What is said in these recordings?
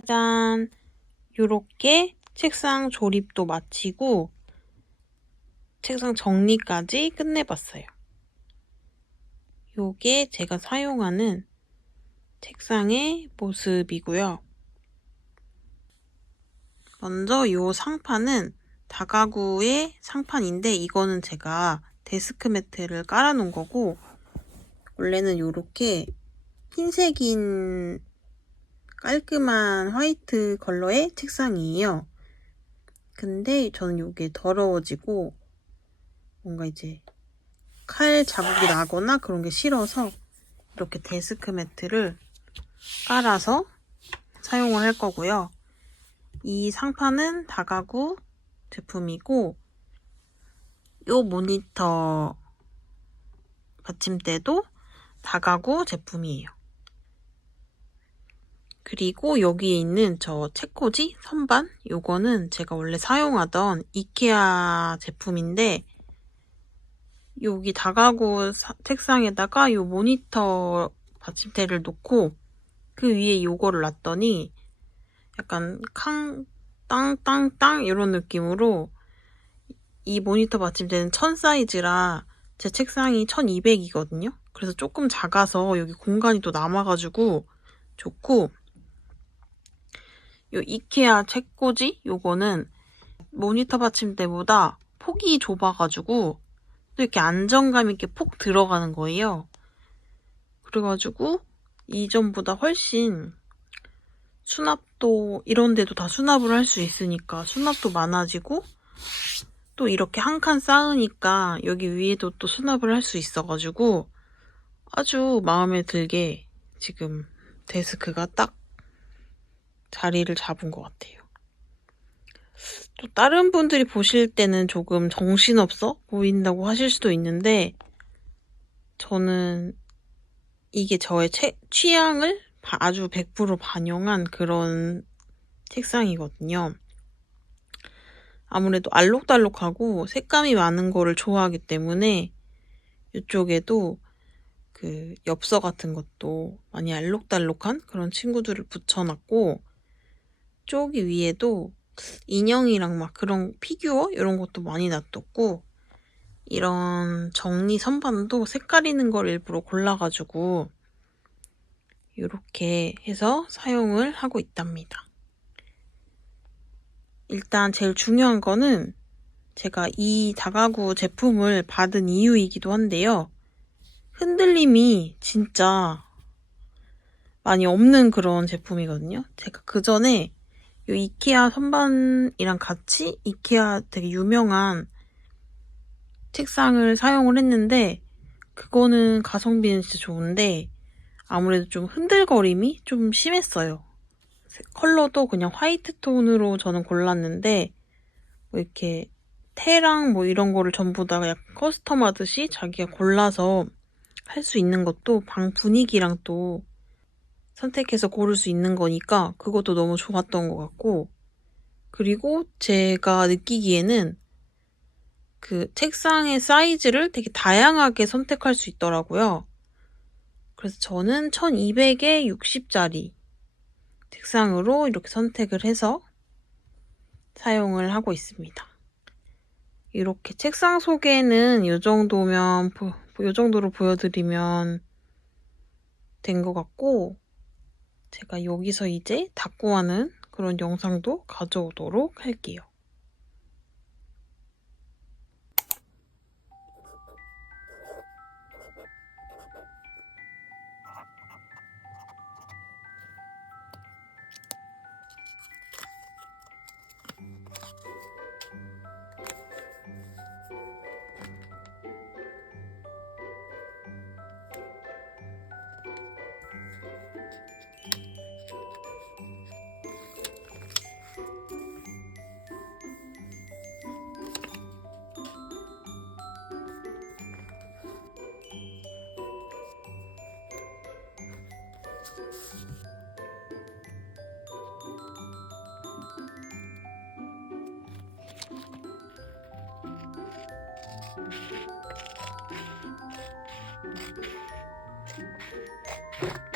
짜잔! 요렇게 책상 조립도 마치고 책상 정리까지 끝내봤어요. 요게 제가 사용하는 책상의 모습이고요. 먼저 요 상판은 다가구의 상판인데 이거는 제가 데스크 매트를 깔아놓은 거고 원래는 요렇게 흰색인 깔끔한 화이트 컬러의 책상이에요. 근데 저는 이게 더러워지고 뭔가 이제 칼 자국이 나거나 그런 게 싫어서 이렇게 데스크 매트를 깔아서 사용을 할 거고요. 이 상판은 다가구 제품이고 이 모니터 받침대도 다가구 제품이에요. 그리고 여기에 있는 저 책꽂이 선반 요거는 제가 원래 사용하던 이케아 제품인데 여기 다가구 사, 책상에다가 요 모니터 받침대를 놓고 그 위에 요거를 놨더니 약간 캉 땅땅땅 이런 느낌으로 이 모니터 받침대는 1000 사이즈라 제 책상이 1200이거든요. 그래서 조금 작아서 여기 공간이 또 남아가지고 좋고 요 이케아 책꽂이 요거는 모니터 받침대보다 폭이 좁아가지고 또 이렇게 안정감 있게 폭 들어가는 거예요. 그래가지고 이전보다 훨씬 수납도 이런 데도 다 수납을 할 수 있으니까 수납도 많아지고 또 이렇게 한 칸 쌓으니까 여기 위에도 또 수납을 할 수 있어가지고 아주 마음에 들게 지금 데스크가 딱 자리를 잡은 것 같아요. 또 다른 분들이 보실 때는 조금 정신없어 보인다고 하실 수도 있는데 저는 이게 저의 채, 취향을 아주 100% 반영한 그런 책상이거든요. 아무래도 알록달록하고 색감이 많은 거를 좋아하기 때문에 이쪽에도 그 엽서 같은 것도 많이 알록달록한 그런 친구들을 붙여놨고 저기 위에도 인형이랑 막 그런 피규어 이런 것도 많이 놔뒀고 이런 정리 선반도 색깔 있는 걸 일부러 골라가지고 이렇게 해서 사용을 하고 있답니다. 일단 제일 중요한 거는 제가 이 다가구 제품을 받은 이유이기도 한데요. 흔들림이 진짜 많이 없는 그런 제품이거든요. 제가 그 전에 이 이케아 선반이랑 같이 이케아 되게 유명한 책상을 사용을 했는데 그거는 가성비는 진짜 좋은데 아무래도 좀 흔들거림이 좀 심했어요. 컬러도 그냥 화이트 톤으로 저는 골랐는데 뭐 이렇게 테랑 뭐 이런 거를 전부 다 약간 커스텀 하듯이 자기가 골라서 할 수 있는 것도 방 분위기랑 또 선택해서 고를 수 있는 거니까 그것도 너무 좋았던 것 같고 그리고 제가 느끼기에는 그 책상의 사이즈를 되게 다양하게 선택할 수 있더라고요. 그래서 저는 1200에 60짜리 책상으로 이렇게 선택을 해서 사용을 하고 있습니다. 이렇게 책상 소개는 이 정도면 이 정도로 보여드리면 된 것 같고 제가 여기서 이제 닦고 하는 그런 영상도 가져오도록 할게요. Thank you.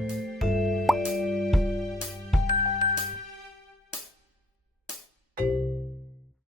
Música